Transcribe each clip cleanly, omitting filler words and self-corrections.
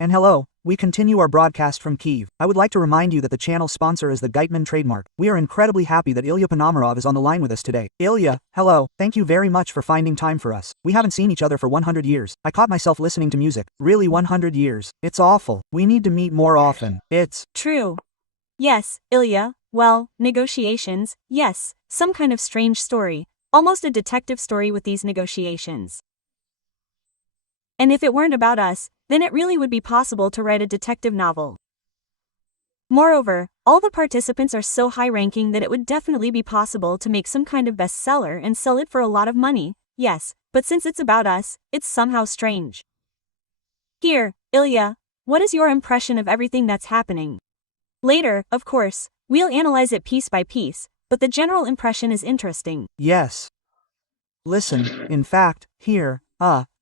And hello, we continue our broadcast from Kyiv. I would like to remind you that the channel sponsor is the Geitman trademark. We are incredibly happy that Ilya Ponomarev is on the line with us today. Ilya, hello, thank you very much for finding time for us. We haven't seen each other for 100 years. I caught myself listening to music. Really 100 years. It's awful. We need to meet more often. It's true. Yes, Ilya, well, negotiations, yes, some kind of strange story. Almost a detective story with these negotiations. And if it weren't about us, then it really would be possible to write a detective novel. Moreover, all the participants are so high-ranking that it would definitely be possible to make some kind of bestseller and sell it for a lot of money, yes, but since it's about us, it's somehow strange. Here, Ilya, what is your impression of everything that's happening? Later, of course, we'll analyze it piece by piece, but the general impression is interesting. yes. Listen, in fact, here,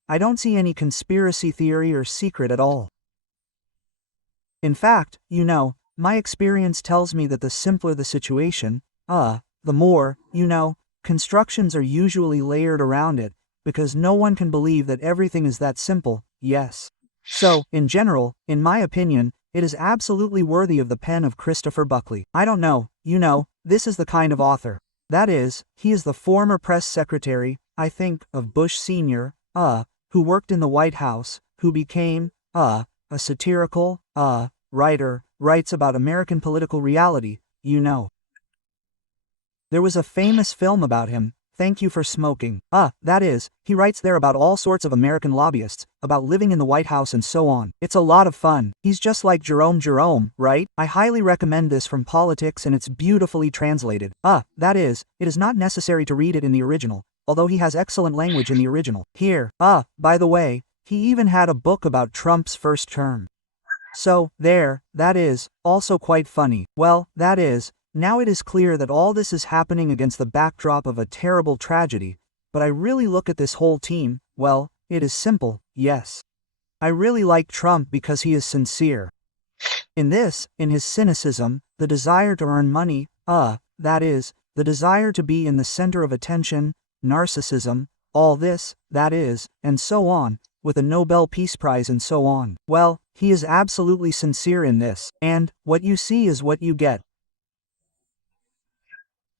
I don't see any conspiracy theory or secret at all. In fact, my experience tells me that the simpler the situation, the more, constructions are usually layered around it, because no one can believe that everything is that simple, yes. So, in general, in my opinion, it is absolutely worthy of the pen of Christopher Buckley. I don't know, this is the kind of author. That is, he is the former press secretary, I think, of Bush Sr., who worked in the White House, who became, a satirical, writer, writes about American political reality, There was a famous film about him, Thank You for Smoking. That is, he writes there about all sorts of American lobbyists, about living in the White House and so on. It's a lot of fun. He's just like Jerome, right? I highly recommend this from Politics and it's beautifully translated. That is, it is not necessary to read it in the original, although he has excellent language in the original. Here, by the way, he even had a book about Trump's first term. So, there, that is, also quite funny. Well, that is, now it is clear that all this is happening against the backdrop of a terrible tragedy, but I really look at this whole team, well, it is simple, yes. I really like Trump because he is sincere. In his cynicism, the desire to earn money, that is, the desire to be in the center of attention, narcissism, all this, that is, and so on, with a Nobel Peace Prize and so on. Well, he is absolutely sincere in this, and what you see is what you get.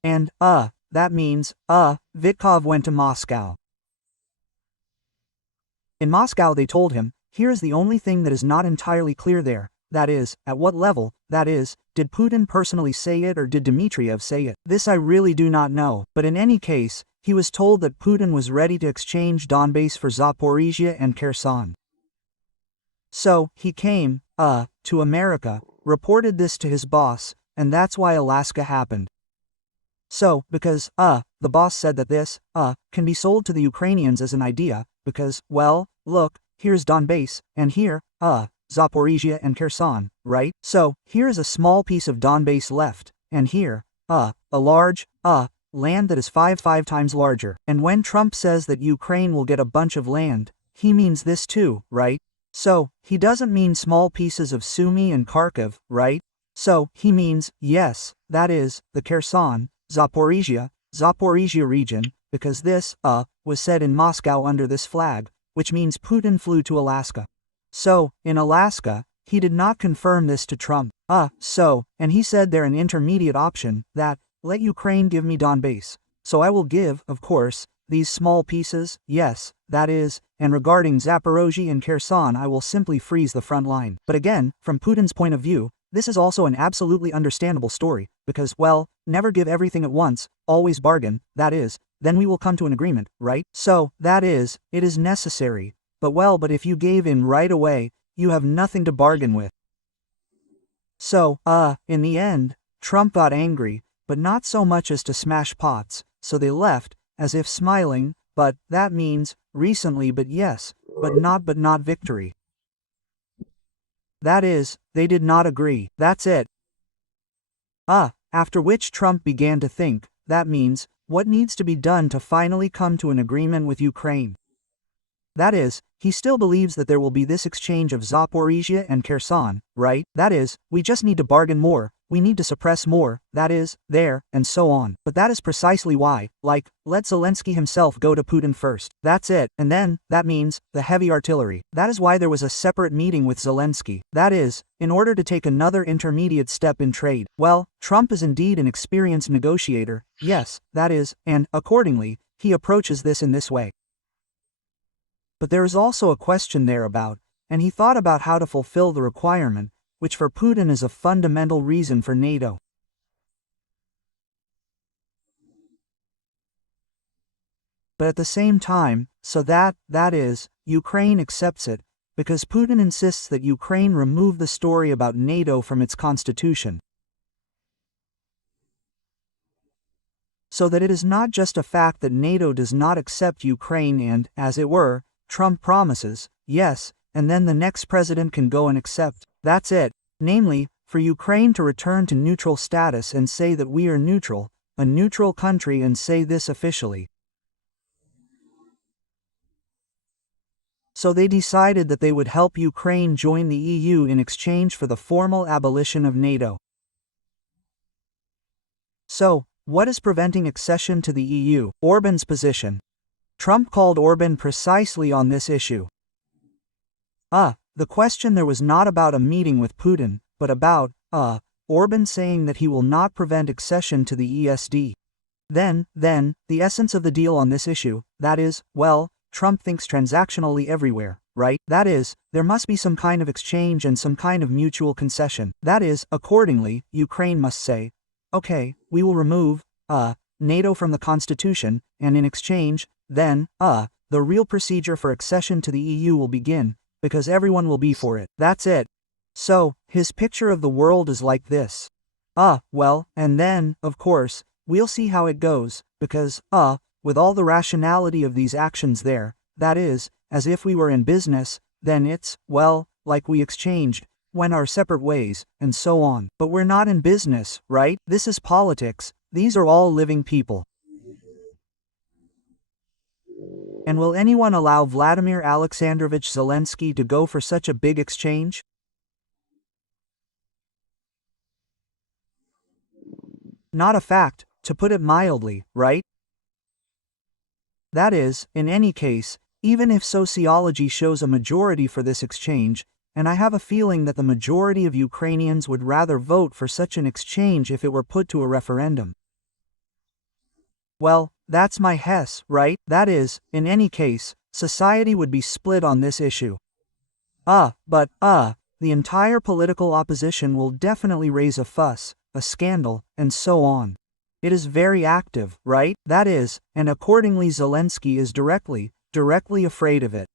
And, that means, Vitkov went to Moscow. In Moscow they told him, here's the only thing that is not entirely clear there, that is, at what level, that is, did Putin personally say it or did Dmitriev say it? This I really do not know, but in any case, he was told that Putin was ready to exchange Donbass for Zaporizhia and Kherson. So, he came, to America, reported this to his boss, and that's why Alaska happened. So, because, the boss said that this, can be sold to the Ukrainians as an idea, because, well, look, here's Donbass, and here, Zaporizhia and Kherson, right? So, here's a small piece of Donbass left, and here, a large, land that is five times larger. And when Trump says that Ukraine will get a bunch of land, he means this too, right? So, he doesn't mean small pieces of Sumy and Kharkiv, right? So, he means, yes, that is, the Kherson, Zaporizhia region, because this, was said in Moscow under this flag, which means Putin flew to Alaska. So, in Alaska, he did not confirm this to Trump, and he said they're an intermediate option, that, let Ukraine give me Donbass, so I will give, of course, these small pieces, yes, that is, and regarding Zaporozhye and Kherson I will simply freeze the front line. But again, from Putin's point of view, this is also an absolutely understandable story, because, well, never give everything at once, always bargain, that is, then we will come to an agreement, right? So, that is, it is necessary, but if you gave in right away, you have nothing to bargain with. So, in the end, Trump got angry, but not so much as to smash pots, so they left, as if smiling, but that means, recently but yes, but not victory. That is, they did not agree, that's it. After which Trump began to think, that means, what needs to be done to finally come to an agreement with Ukraine? That is, he still believes that there will be this exchange of Zaporizhia and Kherson, right? That is, we just need to bargain more, we need to suppress more, that is, there, and so on. But that is precisely why, like, let Zelensky himself go to Putin first. That's it, and then, that means, the heavy artillery. That is why there was a separate meeting with Zelensky. That is, in order to take another intermediate step in trade. Well, Trump is indeed an experienced negotiator, yes, that is, and, accordingly, he approaches this in this way. But there is also a question there about, and he thought about how to fulfill the requirement, which for Putin is a fundamental reason for NATO. But at the same time, so that is, Ukraine accepts it, because Putin insists that Ukraine remove the story about NATO from its constitution. So that it is not just a fact that NATO does not accept Ukraine and, as it were, Trump promises, yes, and then the next president can go and accept. That's it, namely, for Ukraine to return to neutral status and say that we are neutral, a neutral country, and say this officially. So they decided that they would help Ukraine join the EU in exchange for the formal abolition of NATO. So, what is preventing accession to the EU? Orban's position. Trump called Orban precisely on this issue. The question there was not about a meeting with Putin, but about, Orban saying that he will not prevent accession to the ESD. Then, the essence of the deal on this issue, that is, well, Trump thinks transactionally everywhere, right? That is, there must be some kind of exchange and some kind of mutual concession. That is, accordingly, Ukraine must say, okay, we will remove, NATO from the constitution, and in exchange, then, the real procedure for accession to the EU will begin, because everyone will be for it. That's it. So, his picture of the world is like this. Well, and then, of course, we'll see how it goes, because, with all the rationality of these actions there, that is, as if we were in business, then it's, well, like we exchanged, went our separate ways, and so on. But we're not in business, right? This is politics, these are all living people. And will anyone allow Vladimir Alexandrovich Zelensky to go for such a big exchange? Not a fact, to put it mildly, right? That is, in any case, even if sociology shows a majority for this exchange, and I have a feeling that the majority of Ukrainians would rather vote for such an exchange if it were put to a referendum. Well, that's my guess, right? That is, in any case, society would be split on this issue. But, the entire political opposition will definitely raise a fuss, a scandal, and so on. It is very active, right? That is, and accordingly Zelensky is directly afraid of it.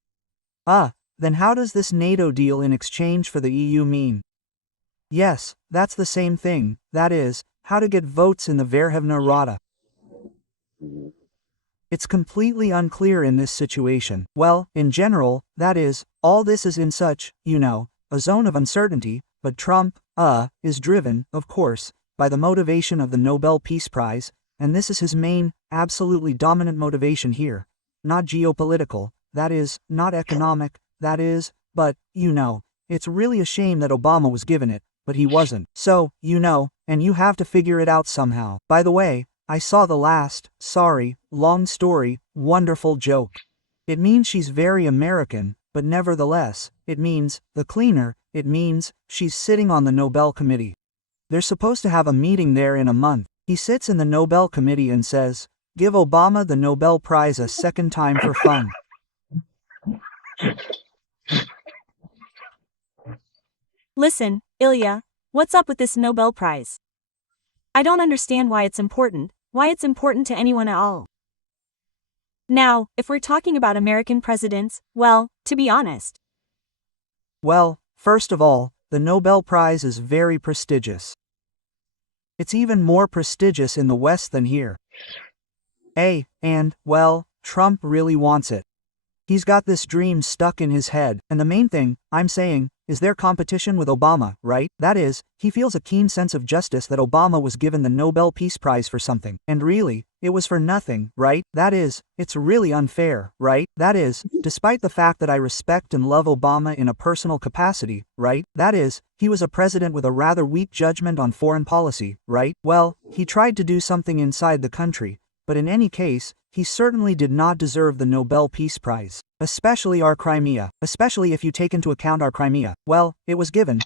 Then how does this NATO deal in exchange for the EU mean? Yes, that's the same thing, that is, how to get votes in the Verkhovna Rada. It's completely unclear in this situation. Well, in general, that is, all this is in such, a zone of uncertainty, but Trump, is driven, of course, by the motivation of the Nobel Peace Prize, and this is his main, absolutely dominant motivation here. Not geopolitical, that is, not economic, that is, but, it's really a shame that Obama was given it, but he wasn't. So, and you have to figure it out somehow. By the way, I saw the last, long story, wonderful joke. It means she's very American, but nevertheless, it means, the cleaner, it means, she's sitting on the Nobel Committee. They're supposed to have a meeting there in a month. He sits in the Nobel Committee and says, give Obama the Nobel Prize a second time for fun. Listen, Ilya, what's up with this Nobel Prize? I don't understand why it's important to anyone at all. Now, if we're talking about American presidents, well, to be honest. Well, first of all, the Nobel Prize is very prestigious. It's even more prestigious in the West than here. And, well, Trump really wants it. He's got this dream stuck in his head, and the main thing, I'm saying, is there competition with Obama, right? That is, he feels a keen sense of justice that Obama was given the Nobel Peace Prize for something. And really, it was for nothing, right? That is, it's really unfair, right? That is, despite the fact that I respect and love Obama in a personal capacity, right? That is, he was a president with a rather weak judgment on foreign policy, right? Well, he tried to do something inside the country, but in any case, he certainly did not deserve the Nobel Peace Prize. Especially our Crimea. Especially if you take into account our Crimea. Well, it was given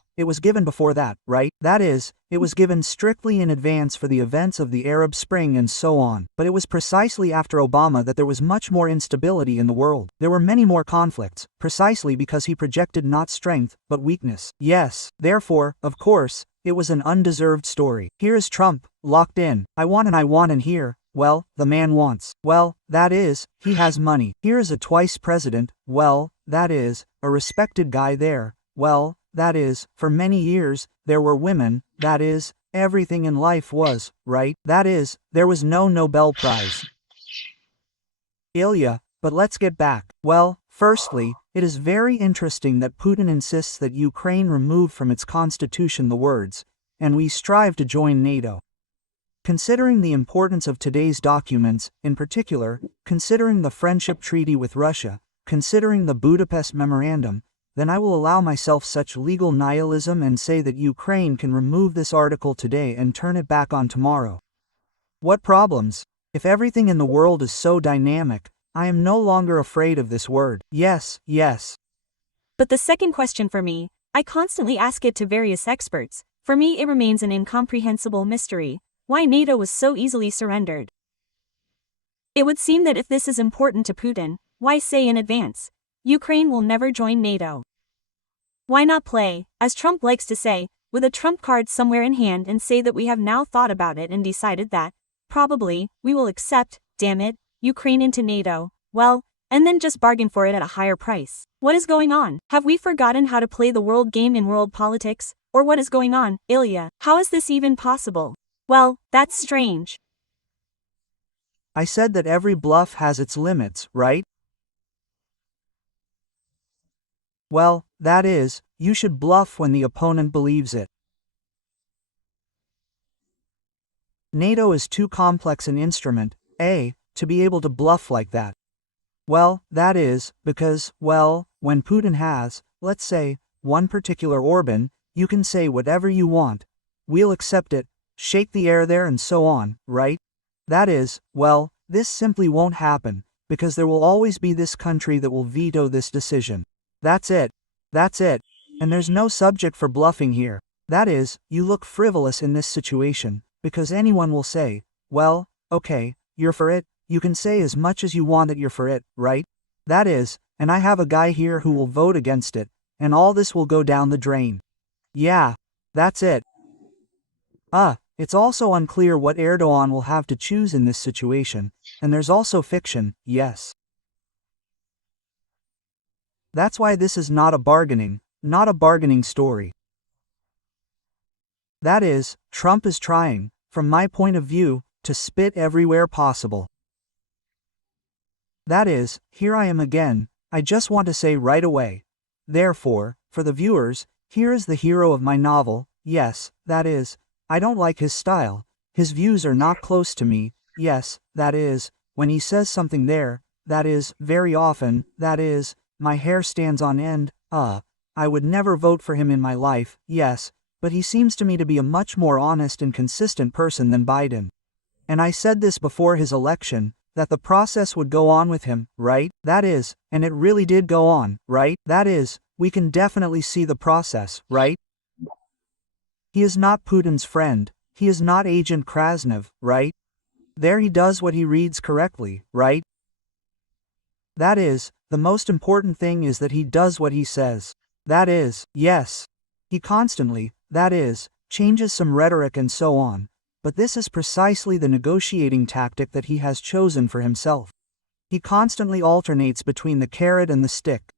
before that, right? That is, it was given strictly in advance for the events of the Arab Spring and so on. But it was precisely after Obama that there was much more instability in the world. There were many more conflicts, precisely because he projected not strength, but weakness. Yes, therefore, of course, it was an undeserved story. Here is Trump, locked in. I want and here. Well, the man wants. Well, that is, he has money. Here is a twice president. Well, that is, a respected guy there. Well, that is, for many years, there were women. That is, everything in life was, right? That is, there was no Nobel Prize. Ilya, but let's get back. Well, firstly, it is very interesting that Putin insists that Ukraine remove from its constitution the words, and we strive to join NATO. Considering the importance of today's documents, in particular, considering the friendship treaty with Russia, considering the Budapest Memorandum, then I will allow myself such legal nihilism and say that Ukraine can remove this article today and turn it back on tomorrow. What problems? If everything in the world is so dynamic, I am no longer afraid of this word. Yes, yes. But the second question for me, I constantly ask it to various experts. For me it remains an incomprehensible mystery. Why NATO was so easily surrendered? It would seem that if this is important to Putin, why say in advance, Ukraine will never join NATO? Why not play, as Trump likes to say, with a trump card somewhere in hand and say that we have now thought about it and decided that, probably, we will accept, damn it, Ukraine into NATO, well, and then just bargain for it at a higher price. What is going on? Have we forgotten how to play the world game in world politics? Or what is going on, Ilya? How is this even possible? Well, that's strange. I said that every bluff has its limits, right? Well, that is, you should bluff when the opponent believes it. NATO is too complex an instrument, to be able to bluff like that. Well, that is, because, well, when Putin has, let's say, one particular Orban, you can say whatever you want. We'll accept it. Shake the air there and so on, right? That is, well, this simply won't happen, because there will always be this country that will veto this decision. That's it. That's it. And there's no subject for bluffing here. That is, you look frivolous in this situation, because anyone will say, well, okay, you're for it, you can say as much as you want that you're for it, right? That is, and I have a guy here who will vote against it, and all this will go down the drain. Yeah, that's it. It's also unclear what Erdogan will have to choose in this situation, and there's also fiction, yes. That's why this is not a bargaining story. That is, Trump is trying, from my point of view, to spit everywhere possible. That is, here I am again, I just want to say right away. Therefore, for the viewers, here is the hero of my novel, yes, that is, I don't like his style, his views are not close to me, yes, that is, when he says something there, that is, very often, that is, my hair stands on end, I would never vote for him in my life, yes, but he seems to me to be a much more honest and consistent person than Biden. And I said this before his election, that the process would go on with him, right? That is, and it really did go on, right? That is, we can definitely see the process, right? He is not Putin's friend, he is not Agent Krasnov, right? There he does what he reads correctly, right? That is, the most important thing is that he does what he says. That is, yes. He constantly, that is, changes some rhetoric and so on, but this is precisely the negotiating tactic that he has chosen for himself. He constantly alternates between the carrot and the stick.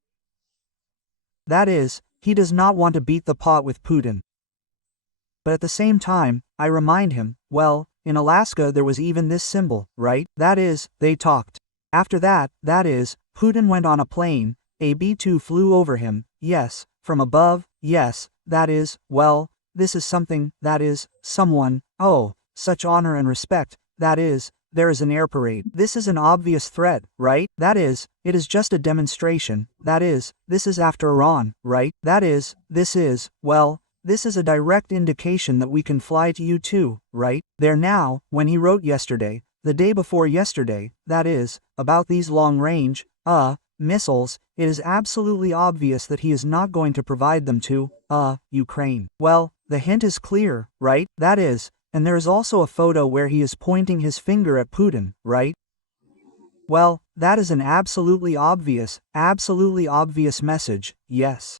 That is, he does not want to beat the pot with Putin. But at the same time, I remind him, well, in Alaska there was even this symbol, right? That is, they talked. After that, that is, Putin went on a plane, a B-2 flew over him, yes, from above, yes, that is, well, this is something, that is, someone, oh, such honor and respect, that is, there is an air parade. This is an obvious threat, right? That is, it is just a demonstration, that is, this is after Iran, right? That is, this is, well, this is a direct indication that we can fly to you too, right? There now, when he wrote yesterday, the day before yesterday, that is, about these long-range, missiles, it is absolutely obvious that he is not going to provide them to, Ukraine. Well, the hint is clear, right? That is, and there is also a photo where he is pointing his finger at Putin, right? Well, that is an absolutely obvious message, yes.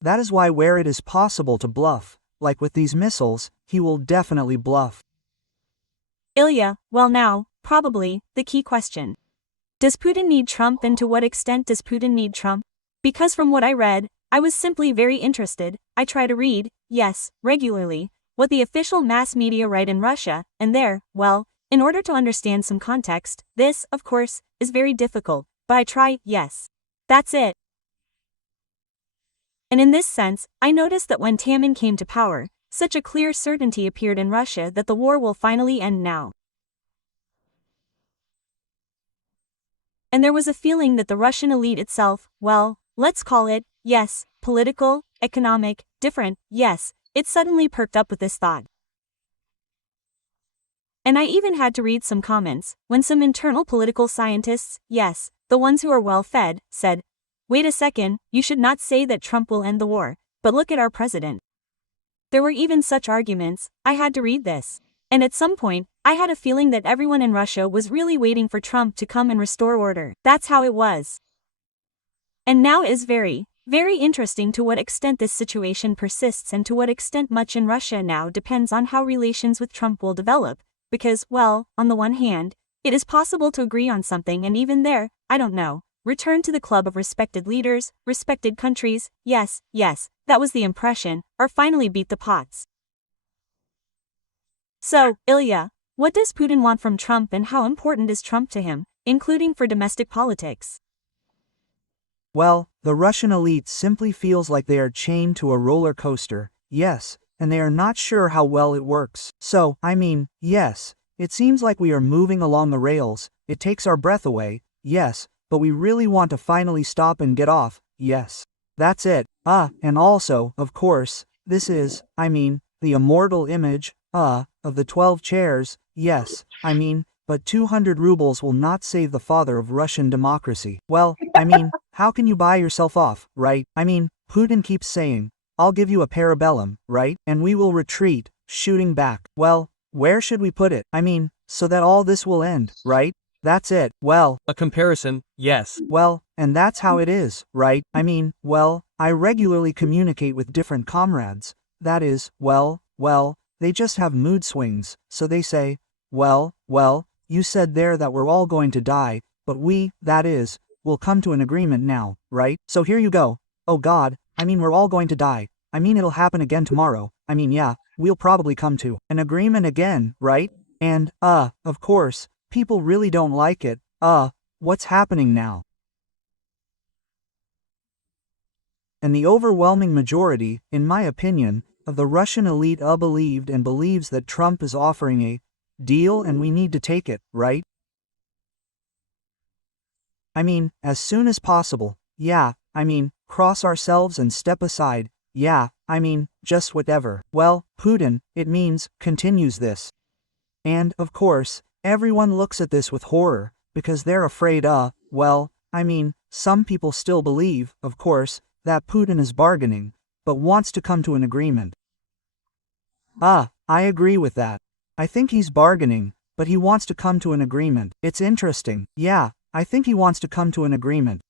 That is why where it is possible to bluff, like with these missiles, he will definitely bluff. Ilya, well now, probably, the key question. Does Putin need Trump, and to what extent does Putin need Trump? Because from what I read, I was simply very interested. I try to read, yes, regularly, what the official mass media write in Russia, and there, well, in order to understand some context, this, of course, is very difficult, but I try, yes. That's it. And in this sense, I noticed that when Taman came to power, such a clear certainty appeared in Russia that the war will finally end now. And there was a feeling that the Russian elite itself, well, let's call it, yes, political, economic, different, yes, it suddenly perked up with this thought. And I even had to read some comments, when some internal political scientists, yes, the ones who are well-fed, said, wait a second, you should not say that Trump will end the war, but look at our president. There were even such arguments. I had to read this. And at some point, I had a feeling that everyone in Russia was really waiting for Trump to come and restore order. That's how it was. And now it is very, very interesting to what extent this situation persists and to what extent much in Russia now depends on how relations with Trump will develop, because, well, on the one hand, it is possible to agree on something and even there, I don't know, return to the club of respected leaders, respected countries, yes, that was the impression, or finally beat the pots. So, Ilya, what does Putin want from Trump and how important is Trump to him, including for domestic politics? Well, the Russian elite simply feels like they are chained to a roller coaster, yes, and they are not sure how well it works. So, I mean, yes, it seems like we are moving along the rails, it takes our breath away, yes, but we really want to finally stop and get off, yes. That's it, and also, of course, this is, I mean, the immortal image, of the 12 chairs, yes, I mean, but 200 rubles will not save the father of Russian democracy. Well, I mean, how can you buy yourself off, right? I mean, Putin keeps saying, I'll give you a parabellum, right? And we will retreat, shooting back. Well, where should we put it? I mean, so that all this will end, right? That's it. Well, a comparison, yes. Well, and that's how it is, right? I mean, well, I regularly communicate with different comrades. That is, well, they just have mood swings, so they say, well, you said there that we're all going to die, but we, that is, will come to an agreement now, right? So here you go. Oh God, I mean we're all going to die. I mean it'll happen again tomorrow. I mean yeah, we'll probably come to an agreement again, right? And, of course, people really don't like it. What's happening now? And the overwhelming majority, in my opinion, of the Russian elite believed and believes that Trump is offering a deal and we need to take it, right? I mean, as soon as possible, yeah, I mean, cross ourselves and step aside, yeah, I mean, just whatever. Well, Putin, it means, continues this. And, of course, everyone looks at this with horror, because they're afraid well, I mean, some people still believe, of course, that Putin is bargaining, but wants to come to an agreement. I agree with that. I think he's bargaining, but he wants to come to an agreement. It's interesting. Yeah, I think he wants to come to an agreement.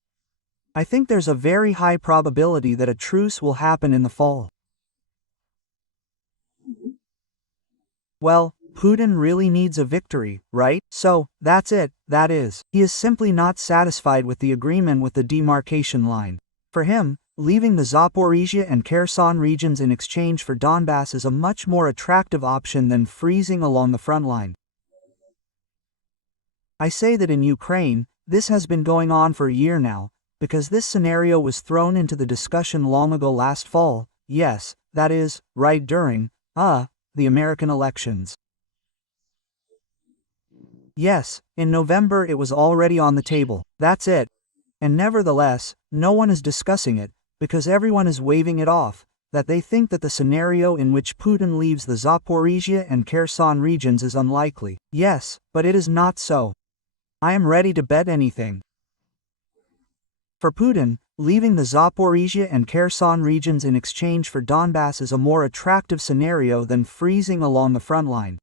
I think there's a very high probability that a truce will happen in the fall. Well, Putin really needs a victory, right? So, that's it, that is. He is simply not satisfied with the agreement with the demarcation line. For him, leaving the Zaporizhia and Kherson regions in exchange for Donbass is a much more attractive option than freezing along the front line. I say that in Ukraine, this has been going on for a year now, because this scenario was thrown into the discussion long ago last fall, yes, that is, right during, the American elections. Yes, in November it was already on the table, that's it. And nevertheless, no one is discussing it, because everyone is waving it off, that they think that the scenario in which Putin leaves the Zaporizhia and Kherson regions is unlikely. Yes, but it is not so. I am ready to bet anything. For Putin, leaving the Zaporizhia and Kherson regions in exchange for Donbass is a more attractive scenario than freezing along the front line.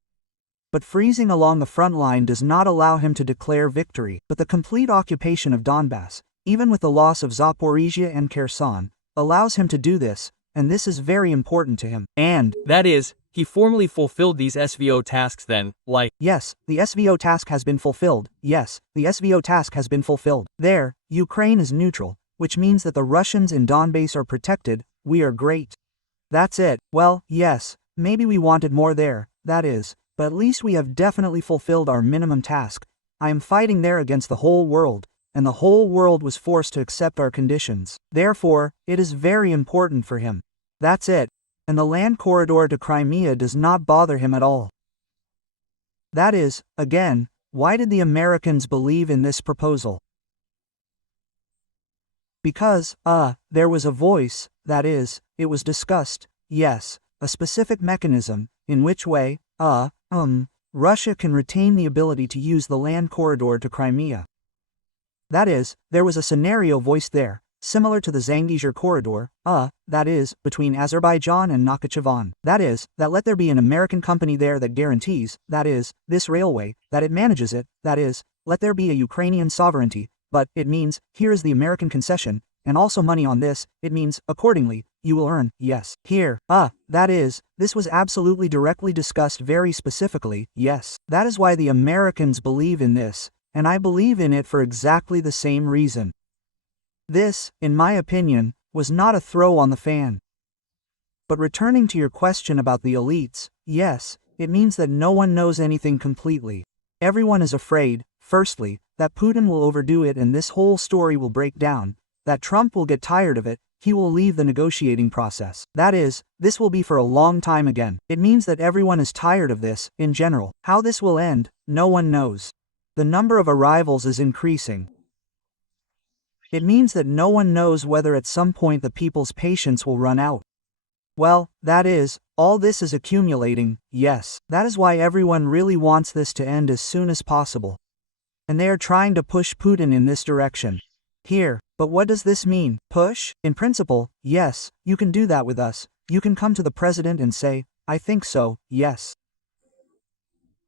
But freezing along the front line does not allow him to declare victory, but the complete occupation of Donbass, even with the loss of Zaporizhia and Kherson, allows him to do this, and this is very important to him. And that is, he formally fulfilled these SVO tasks then, like, yes, the SVO task has been fulfilled. Yes, the SVO task has been fulfilled. There, Ukraine is neutral, which means that the Russians in Donbass are protected. We are great. That's it. Well, yes, maybe we wanted more there, that is, but at least we have definitely fulfilled our minimum task. I am fighting there against the whole world, and the whole world was forced to accept our conditions. Therefore, it is very important for him. That's it. And the land corridor to Crimea does not bother him at all. That is, again, why did the Americans believe in this proposal? Because, there was a voice, that is, it was discussed, yes, a specific mechanism, in which way, Russia can retain the ability to use the land corridor to Crimea. That is, there was a scenario voiced there, similar to the Zangezur corridor, that is, between Azerbaijan and Nakhchivan. That is, that let there be an American company there that guarantees, that is, this railway, that it manages it, that is, let there be a Ukrainian sovereignty, but, it means, here is the American concession, and also money on this, it means, accordingly, you will earn, yes, here, that is, this was absolutely directly discussed very specifically, yes. That is why the Americans believe in this, and I believe in it for exactly the same reason. This, in my opinion, was not a throw on the fan. But returning to your question about the elites, yes, it means that no one knows anything completely. Everyone is afraid, firstly, that Putin will overdo it and this whole story will break down, that Trump will get tired of it, he will leave the negotiating process. That is, this will be for a long time again. It means that everyone is tired of this, in general. How this will end, no one knows. The number of arrivals is increasing. It means that no one knows whether at some point the people's patience will run out. Well, that is, all this is accumulating, yes. That is why everyone really wants this to end as soon as possible. And they are trying to push Putin in this direction. Here, but what does this mean? Push? In principle, yes, you can do that with us. You can come to the president and say, I think so, yes.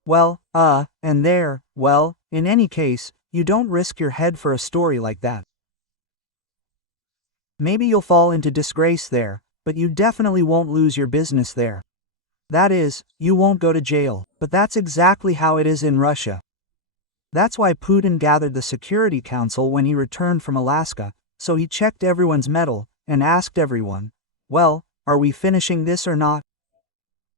Well, and there, well, in any case, you don't risk your head for a story like that. Maybe you'll fall into disgrace there, but you definitely won't lose your business there. That is, you won't go to jail, but that's exactly how it is in Russia. That's why Putin gathered the Security Council when he returned from Alaska, so he checked everyone's mettle, and asked everyone, well, are we finishing this or not?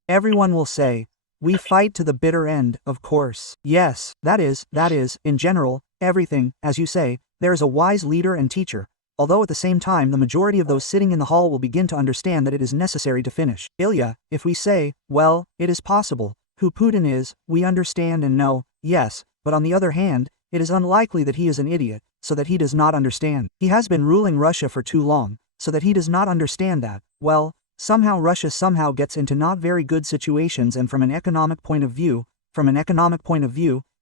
Everyone will say, we fight to the bitter end, of course. Yes, that is, in general, everything, as you say, there is a wise leader and teacher, although at the same time the majority of those sitting in the hall will begin to understand that it is necessary to finish. Ilya, if we say, well, it is possible, who Putin is, we understand and know, yes, but on the other hand, it is unlikely that he is an idiot, so that he does not understand. He has been ruling Russia for too long, so that he does not understand that, well, somehow Russia somehow gets into not very good situations, and from an economic point of view,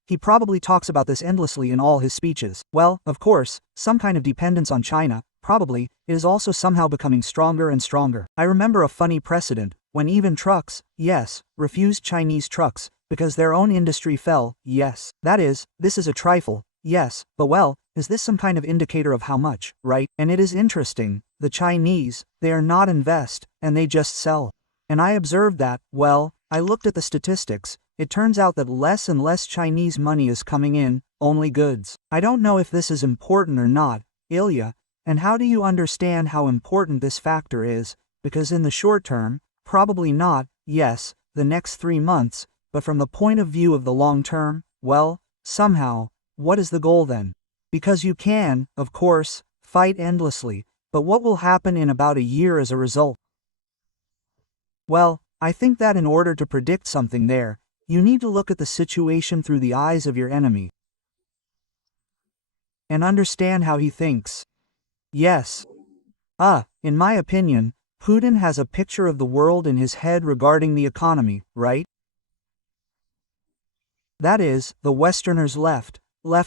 he probably talks about this endlessly in all his speeches. Well, of course, some kind of dependence on China, probably, it is also somehow becoming stronger and stronger. I remember a funny precedent, when even trucks, yes, refused Chinese trucks, because their own industry fell, yes. That is, this is a trifle, yes, but well, is this some kind of indicator of how much, right? And it is interesting, the Chinese, they are not invest, and they just sell. And I observed that, well, I looked at the statistics, it turns out that less and less Chinese money is coming in, only goods. I don't know if this is important or not, Ilya, and how do you understand how important this factor is, because in the short term, probably not, yes, the next 3 months, but from the point of view of the long term, well, somehow, what is the goal then? Because you can, of course, fight endlessly, but what will happen in about a year as a result? Well, I think that in order to predict something there, you need to look at the situation through the eyes of your enemy and understand how he thinks. Yes. In my opinion, Putin has a picture of the world in his head regarding the economy, right? That is, the Westerners left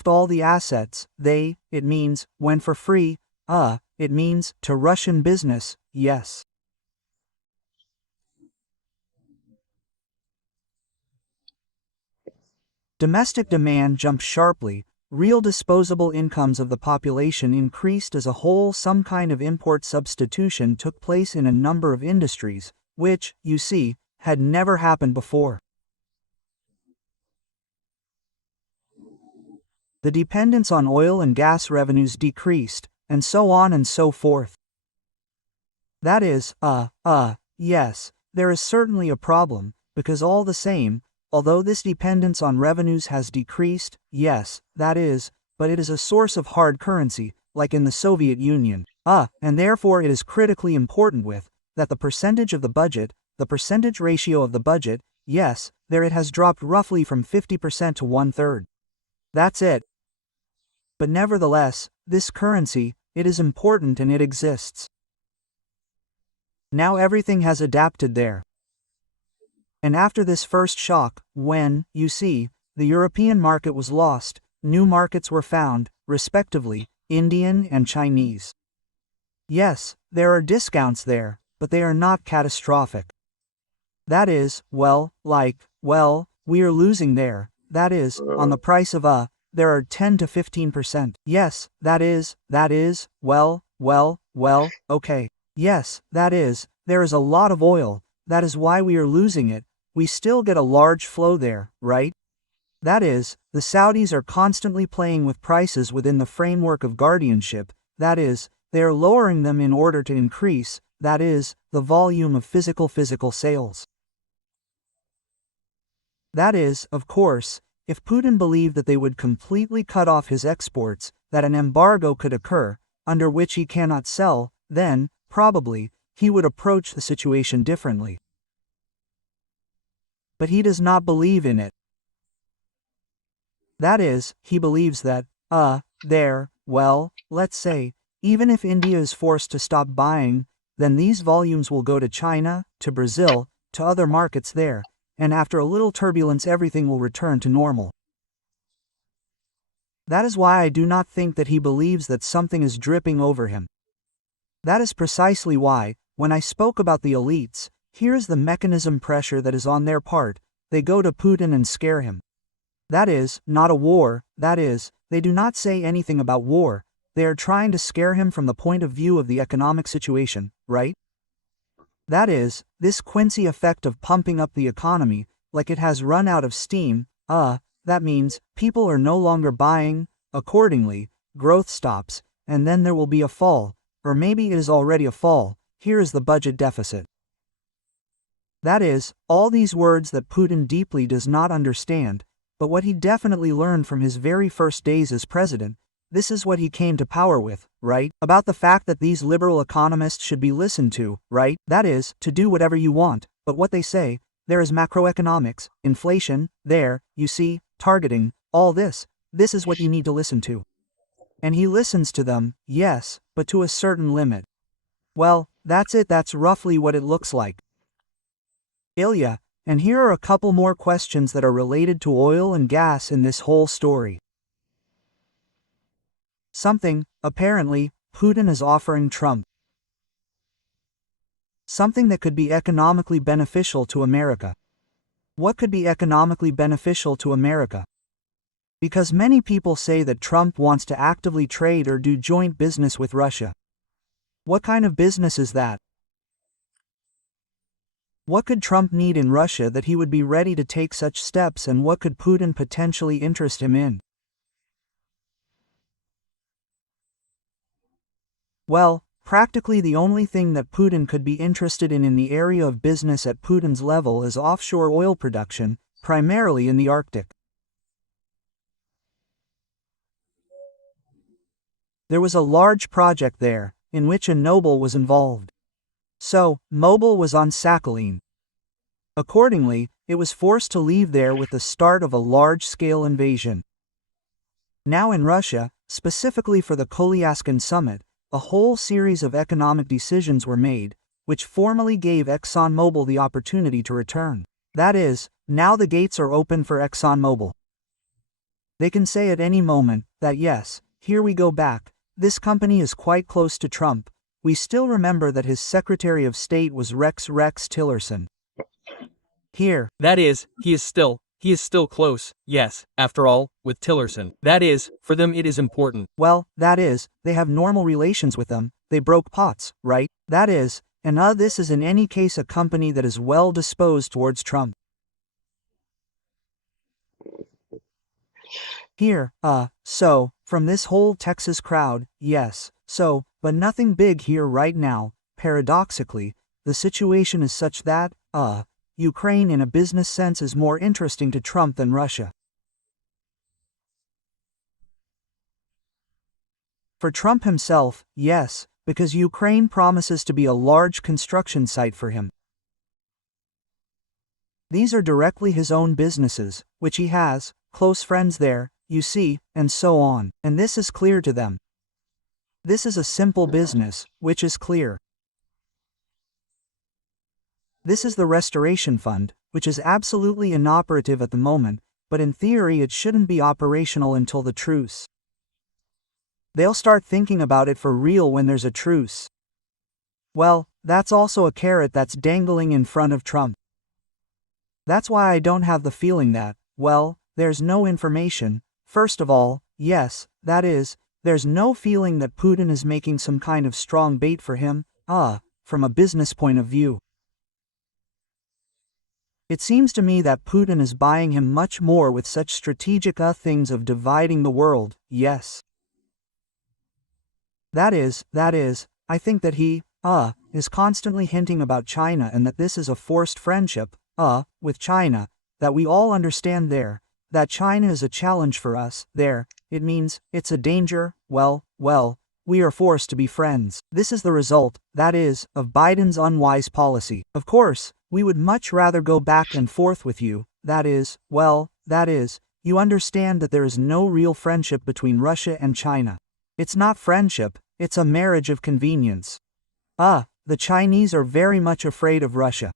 all the assets, it means, went for free, it means, to Russian business, yes. Domestic demand jumped sharply, real disposable incomes of the population increased as a whole, some kind of import substitution took place in a number of industries, which, you see, had never happened before. The dependence on oil and gas revenues decreased, and so on and so forth. That is, yes, there is certainly a problem, because all the same, although this dependence on revenues has decreased, yes, that is, but it is a source of hard currency, like in the Soviet Union, and therefore it is critically important that the percentage of the budget, the percentage ratio of the budget, yes, there it has dropped roughly from 50% to 1/3. That's it. But nevertheless, this currency, it is important and it exists. Now everything has adapted there. And after this first shock, when, you see, the European market was lost, new markets were found, respectively, Indian and Chinese. Yes, there are discounts there, but they are not catastrophic. That is, we are losing there, that is, on the price of there are 10 to 15%. Yes, that is, okay. Yes, that is, there is a lot of oil, that is why we are losing it, we still get a large flow there, right? That is, the Saudis are constantly playing with prices within the framework of guardianship, that is, they are lowering them in order to increase, that is, the volume of physical sales. That is, of course, if Putin believed that they would completely cut off his exports, that an embargo could occur, under which he cannot sell, then, probably, he would approach the situation differently. But he does not believe in it. That is, he believes that, let's say, even if India is forced to stop buying, then these volumes will go to China, to Brazil, to other markets there, and after a little turbulence everything will return to normal. That is why I do not think that he believes that something is dripping over him. That is precisely why, when I spoke about the elites, here is the mechanism pressure that is on their part, they go to Putin and scare him. That is, not a war, that is, they do not say anything about war, they are trying to scare him from the point of view of the economic situation, right? That is, this Quincy effect of pumping up the economy, like it has run out of steam, that means, people are no longer buying, accordingly, growth stops, and then there will be a fall, or maybe it is already a fall, here is the budget deficit. That is, all these words that Putin deeply does not understand, but what he definitely learned from his very first days as president, this is what he came to power with, right? About the fact that these liberal economists should be listened to, right? That is, to do whatever you want, but what they say, there is macroeconomics, inflation, there, you see, targeting, all this is what you need to listen to. And he listens to them, yes, but to a certain limit. Well, that's it, that's roughly what it looks like. Ilya, and here are a couple more questions that are related to oil and gas in this whole story. Something, apparently, Putin is offering Trump. Something that could be economically beneficial to America. What could be economically beneficial to America? Because many people say that Trump wants to actively trade or do joint business with Russia. What kind of business is that? What could Trump need in Russia that he would be ready to take such steps, and what could Putin potentially interest him in? Well, practically the only thing that Putin could be interested in the area of business at Putin's level is offshore oil production, primarily in the Arctic. There was a large project there, in which a noble was involved. So, Mobile was on Sakhalin. Accordingly, it was forced to leave there with the start of a large-scale invasion. Now in Russia, specifically for the Kolyaskin summit, a whole series of economic decisions were made, which formally gave ExxonMobil the opportunity to return. That is, now the gates are open for ExxonMobil. They can say at any moment that yes, here we go back, this company is quite close to Trump. We still remember that his Secretary of State was Rex Tillerson. Here. That is, he is still close, yes, after all, with Tillerson. That is, for them it is important. Well, that is, they have normal relations with them, they broke pots, right? That is, and this is in any case a company that is well disposed towards Trump. Here, so, from this whole Texas crowd, yes, so, but nothing big here right now. Paradoxically, the situation is such that, Ukraine in a business sense is more interesting to Trump than Russia. For Trump himself, yes, because Ukraine promises to be a large construction site for him. These are directly his own businesses, which he has, close friends there, you see, and so on, and this is clear to them. This is a simple business, which is clear. This is the Restoration Fund, which is absolutely inoperative at the moment, but in theory it shouldn't be operational until the truce. They'll start thinking about it for real when there's a truce. Well, that's also a carrot that's dangling in front of Trump. That's why I don't have the feeling that, well, there's no information. First of all, yes, that is, there's no feeling that Putin is making some kind of strong bait for him, from a business point of view. It seems to me that Putin is buying him much more with such strategic things of dividing the world, yes. That is, I think that he, is constantly hinting about China and that this is a forced friendship, with China, that we all understand there, that China is a challenge for us, there, it means, it's a danger, well, we are forced to be friends. This is the result, that is, of Biden's unwise policy. Of course, we would much rather go back and forth with you, that is, you understand that there is no real friendship between Russia and China. It's not friendship, it's a marriage of convenience. The Chinese are very much afraid of Russia.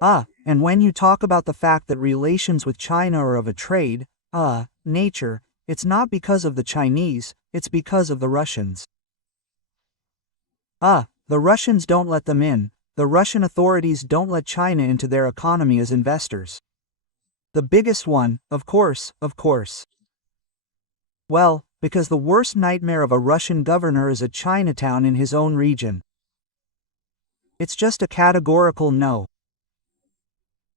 And when you talk about the fact that relations with China are of a trade, nature, it's not because of the Chinese, it's because of the Russians. The Russians don't let them in, the Russian authorities don't let China into their economy as investors. The biggest one, of course. Well, because the worst nightmare of a Russian governor is a Chinatown in his own region. It's just a categorical no.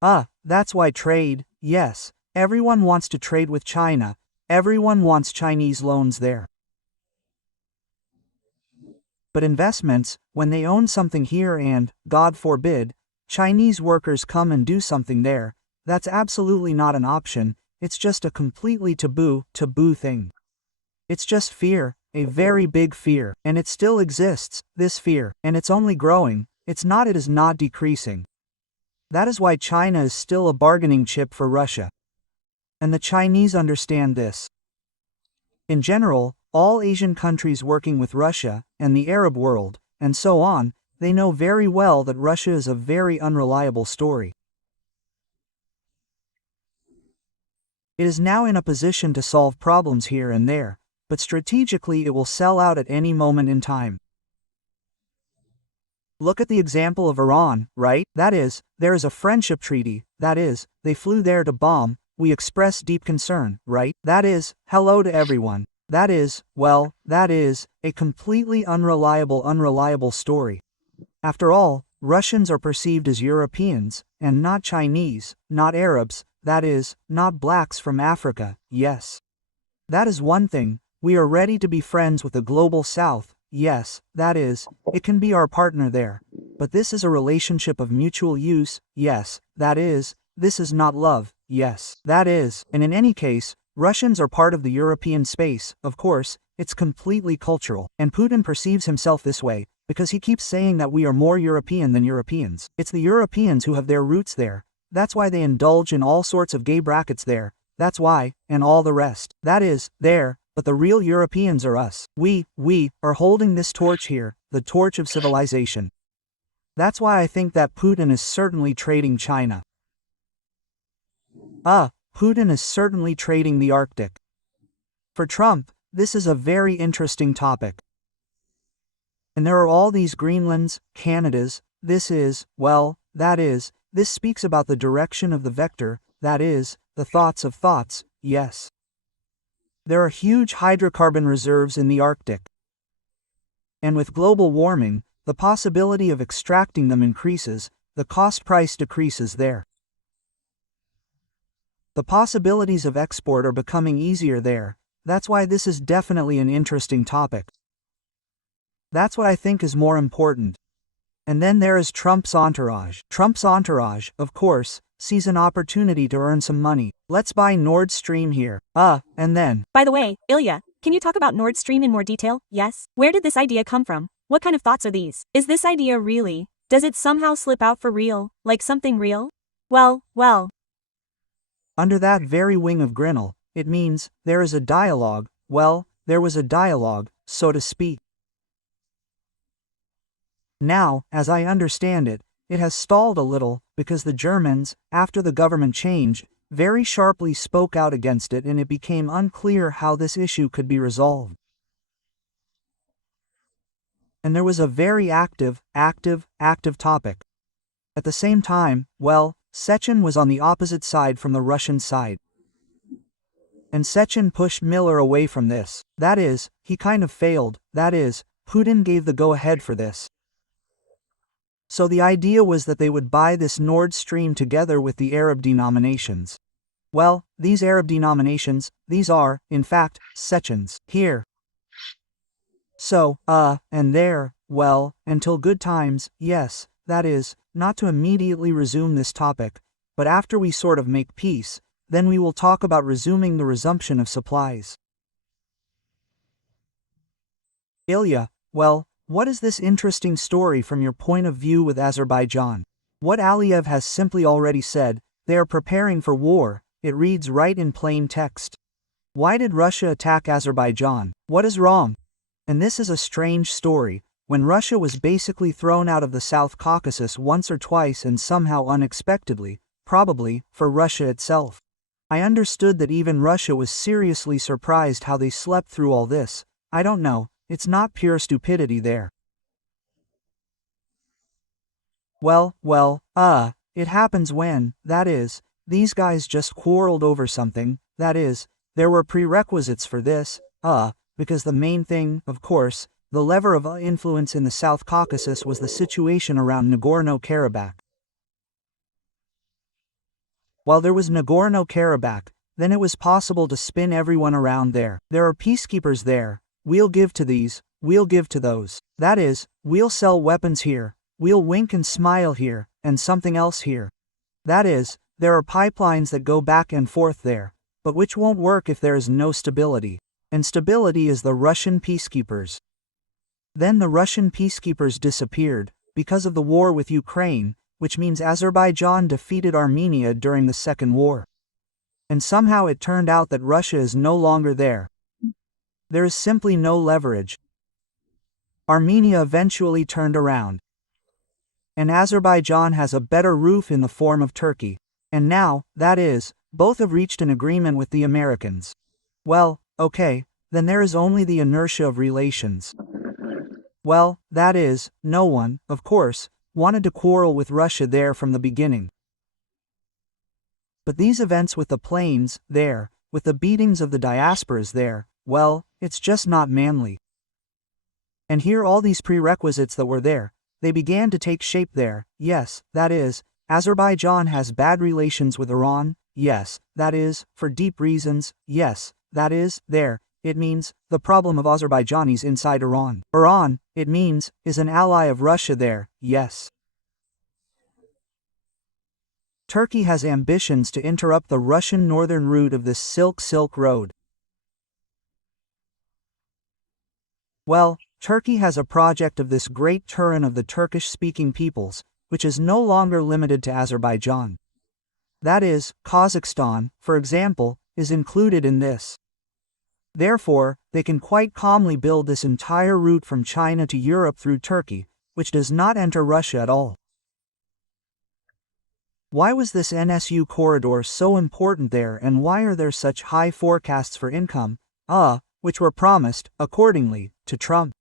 That's why trade, yes, everyone wants to trade with China, everyone wants Chinese loans there. But investments, when they own something here and, God forbid, Chinese workers come and do something there, that's absolutely not an option, it's just a completely taboo thing. It's just fear, a very big fear, and it still exists, this fear, and it's only growing, it is not decreasing. That is why China is still a bargaining chip for Russia. And the Chinese understand this. In general, all Asian countries working with Russia, and the Arab world, and so on, they know very well that Russia is a very unreliable story. It is now in a position to solve problems here and there, but strategically it will sell out at any moment in time. Look at the example of Iran, right? That is, there is a friendship treaty, that is, they flew there to bomb, we express deep concern, right? That is, hello to everyone. That is, a completely unreliable story. After all, Russians are perceived as Europeans, and not Chinese, not Arabs, that is, not blacks from Africa, yes. That is one thing, we are ready to be friends with the global south, yes, that is, it can be our partner there. But this is a relationship of mutual use, yes, that is, this is not love, yes, that is, and in any case, Russians are part of the European space, of course, it's completely cultural, and Putin perceives himself this way, because he keeps saying that we are more European than Europeans. It's the Europeans who have their roots there. That's why they indulge in all sorts of gay brackets there. That's why, and all the rest. That is, there, but the real Europeans are us. We are holding this torch here, the torch of civilization. That's why I think that Putin is certainly trading China. Putin is certainly trading the Arctic. For Trump, this is a very interesting topic. And there are all these Greenlands, Canadas, this speaks about the direction of the vector, that is, the thoughts of thoughts, yes. There are huge hydrocarbon reserves in the Arctic. And with global warming, the possibility of extracting them increases, the cost price decreases there. The possibilities of export are becoming easier there, that's why this is definitely an interesting topic. That's what I think is more important. And then there is Trump's entourage. Trump's entourage, of course, sees an opportunity to earn some money. Let's buy Nord Stream here. And then. By the way, Ilya, can you talk about Nord Stream in more detail? Yes? Where did this idea come from? What kind of thoughts are these? Is this idea really? Does it somehow slip out for real, like something real? Well. Under that very wing of Grinnell, it means, there is a dialogue, there was a dialogue, so to speak. Now, as I understand it, it has stalled a little, because the Germans, after the government change, very sharply spoke out against it and it became unclear how this issue could be resolved. And there was a very active topic. At the same time, Sechin was on the opposite side from the Russian side. And Sechin pushed Miller away from this. That is, he kind of failed, that is, Putin gave the go-ahead for this. So the idea was that they would buy this Nord Stream together with the Arab denominations. Well, these Arab denominations, these are, in fact, Sechin's. Here. So, and there, until good times, yes, that is, not to immediately resume this topic, but after we sort of make peace, then we will talk about resuming the resumption of supplies. Ilya, what is this interesting story from your point of view with Azerbaijan? What Aliyev has simply already said, they are preparing for war, it reads right in plain text. Why did Russia attack Azerbaijan? What is wrong? And this is a strange story, when Russia was basically thrown out of the South Caucasus once or twice and somehow unexpectedly, probably, for Russia itself. I understood that even Russia was seriously surprised how they slept through all this. I don't know, it's not pure stupidity there. It happens when, that is, these guys just quarreled over something, that is, there were prerequisites for this, because the main thing, of course, the lever of influence in the South Caucasus was the situation around Nagorno-Karabakh. While there was Nagorno-Karabakh, then it was possible to spin everyone around there. There are peacekeepers there, we'll give to these, we'll give to those. That is, we'll sell weapons here, we'll wink and smile here, and something else here. That is, there are pipelines that go back and forth there, but which won't work if there is no stability. And stability is the Russian peacekeepers. Then the Russian peacekeepers disappeared, because of the war with Ukraine, which means Azerbaijan defeated Armenia during the Second War. And somehow it turned out that Russia is no longer there. There is simply no leverage. Armenia eventually turned around. And Azerbaijan has a better roof in the form of Turkey. And now, that is, both have reached an agreement with the Americans. Okay, then there is only the inertia of relations. That is, no one, of course, wanted to quarrel with Russia there from the beginning. But these events with the planes, there, with the beatings of the diasporas there, it's just not manly. And here all these prerequisites that were there, they began to take shape there, yes, that is, Azerbaijan has bad relations with Iran, yes, that is, for deep reasons, yes, that is, there, it means, the problem of Azerbaijanis inside Iran. Iran, it means, is an ally of Russia there, yes. Turkey has ambitions to interrupt the Russian northern route of this Silk Road. Well, Turkey has a project of this great Turan of the Turkish-speaking peoples, which is no longer limited to Azerbaijan. That is, Kazakhstan, for example, is included in this. Therefore, they can quite calmly build this entire route from China to Europe through Turkey, which does not enter Russia at all. Why was this NSU corridor so important there, and why are there such high forecasts for income, which were promised, accordingly, to Trump?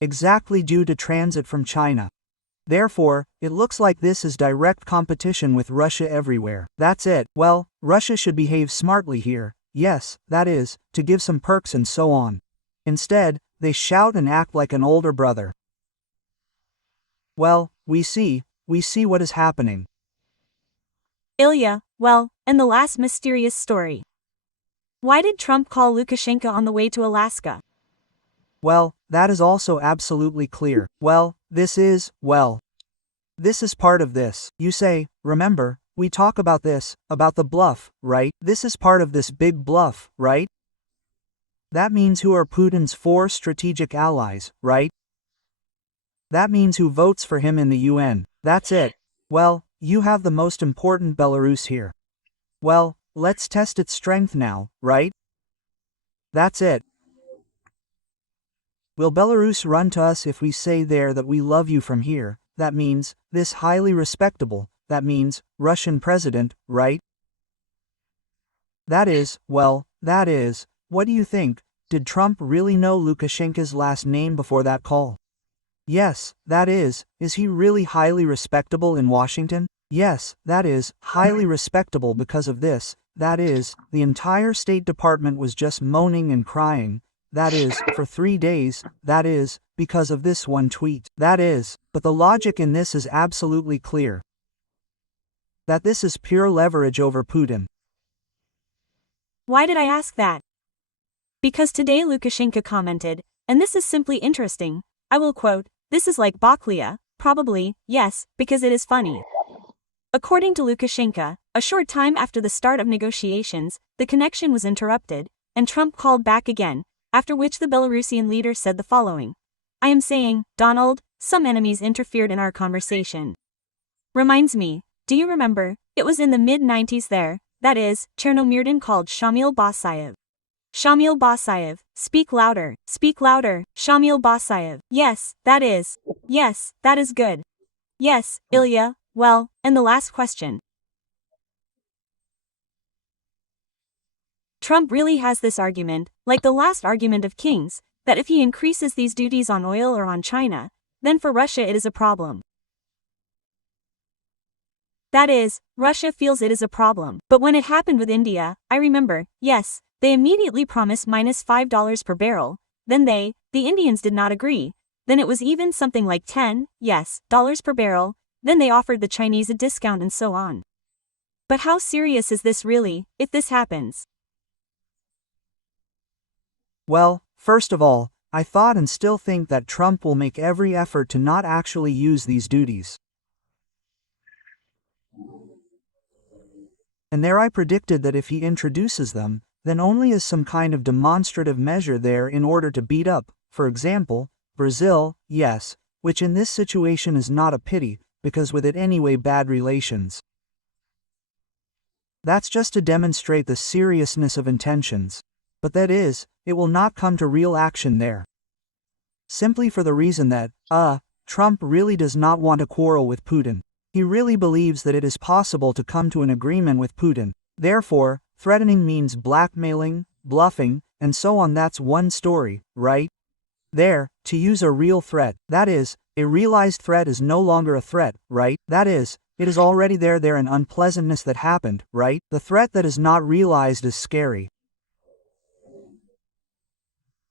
Exactly due to transit from China. Therefore, it looks like this is direct competition with Russia everywhere. That's it. Well, Russia should behave smartly here, yes, that is, to give some perks and so on. Instead, they shout and act like an older brother. Well, we see what is happening. Ilya, well, and the last mysterious story. Why did Trump call Lukashenko on the way to Alaska? Well, that is also absolutely clear. This is part of this. You say, remember, we talk about this, about the bluff, right? This is part of this big bluff, right? That means who are Putin's 4 strategic allies, right? That means who votes for him in the UN. That's it. Well, you have the most important Belarus here. Well, let's test its strength now, right? That's it. Will Belarus run to us if we say there that we love you from here? That means, this highly respectable, that means, Russian president, right? That is, what do you think? Did Trump really know Lukashenko's last name before that call? Yes, that is he really highly respectable in Washington? Yes, that is, highly respectable because of this, that is, the entire State Department was just moaning and crying. That is, for 3 days, that is, because of this one tweet. That is, but the logic in this is absolutely clear. That this is pure leverage over Putin. Why did I ask that? Because today Lukashenko commented, and this is simply interesting, I will quote, "This is like Baklya, probably, yes, because it is funny." According to Lukashenko, a short time after the start of negotiations, the connection was interrupted, and Trump called back again, after which the Belarusian leader said the following. I am saying, Donald, some enemies interfered in our conversation. Reminds me, do you remember, it was in the mid-90s there, that is, Chernomyrdin called Shamil Basayev. Shamil Basayev, speak louder, Shamil Basayev. Yes, that is good. Yes, Ilya, well, and the last question. Trump really has this argument, like the last argument of Kings, that if he increases these duties on oil or on China, then for Russia it is a problem. That is, Russia feels it is a problem. But when it happened with India, I remember, yes, they immediately promised -$5 per barrel, then the Indians did not agree, then it was even something like $10 per barrel, then they offered the Chinese a discount and so on. But how serious is this really, if this happens? Well, first of all, I thought and still think that Trump will make every effort to not actually use these duties. And there I predicted that if he introduces them, then only as some kind of demonstrative measure there in order to beat up, for example, Brazil, yes, which in this situation is not a pity, because with it anyway bad relations. That's just to demonstrate the seriousness of intentions. But that is, it will not come to real action there. Simply for the reason that, Trump really does not want to quarrel with Putin. He really believes that it is possible to come to an agreement with Putin. Therefore, threatening means blackmailing, bluffing, and so on. That's one story, right? There, to use a real threat, that is, a realized threat is no longer a threat, right? That is, it is already there an unpleasantness that happened, right? The threat that is not realized is scary.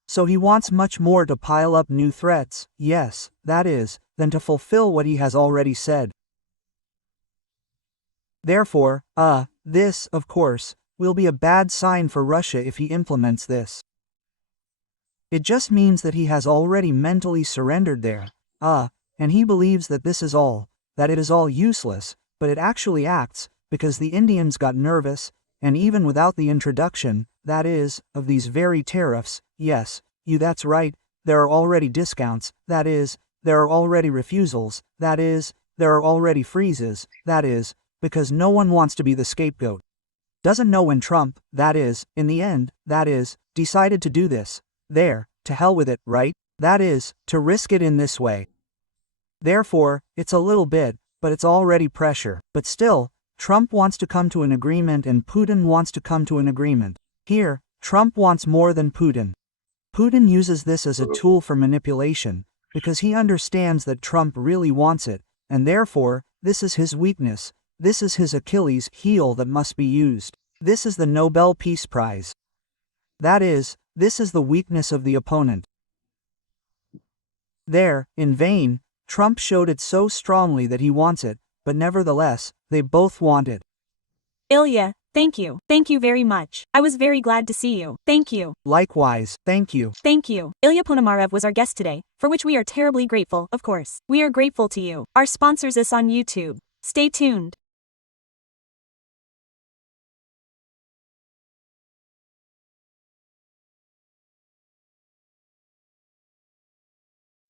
So he wants much more to pile up new threats, yes, that is, than to fulfill what he has already said. Therefore, this, of course, will be a bad sign for Russia if he implements this. It just means that he has already mentally surrendered there, and he believes that this is all, that it is all useless, but it actually acts, because the Indians got nervous, and even without the introduction, that is, of these very tariffs, yes, that's right, there are already discounts, that is, there are already refusals, that is, there are already freezes, that is, because no one wants to be the scapegoat. Doesn't know when Trump, that is, in the end, that is, decided to do this. There, to hell with it, right? That is, to risk it in this way. Therefore, it's a little bit, but it's already pressure. But still, Trump wants to come to an agreement and Putin wants to come to an agreement. Here, Trump wants more than Putin. Putin uses this as a tool for manipulation, because he understands that Trump really wants it, and therefore, this is his weakness, this is his Achilles heel that must be used. This is the Nobel Peace Prize. That is, this is the weakness of the opponent. There, in vain, Trump showed it so strongly that he wants it, but nevertheless, they both want it. Ilya, thank you. Thank you very much. I was very glad to see you. Thank you. Likewise, thank you. Thank you. Ilya Ponomarev was our guest today, for which we are terribly grateful, of course. We are grateful to you. Our sponsors us on YouTube. Stay tuned.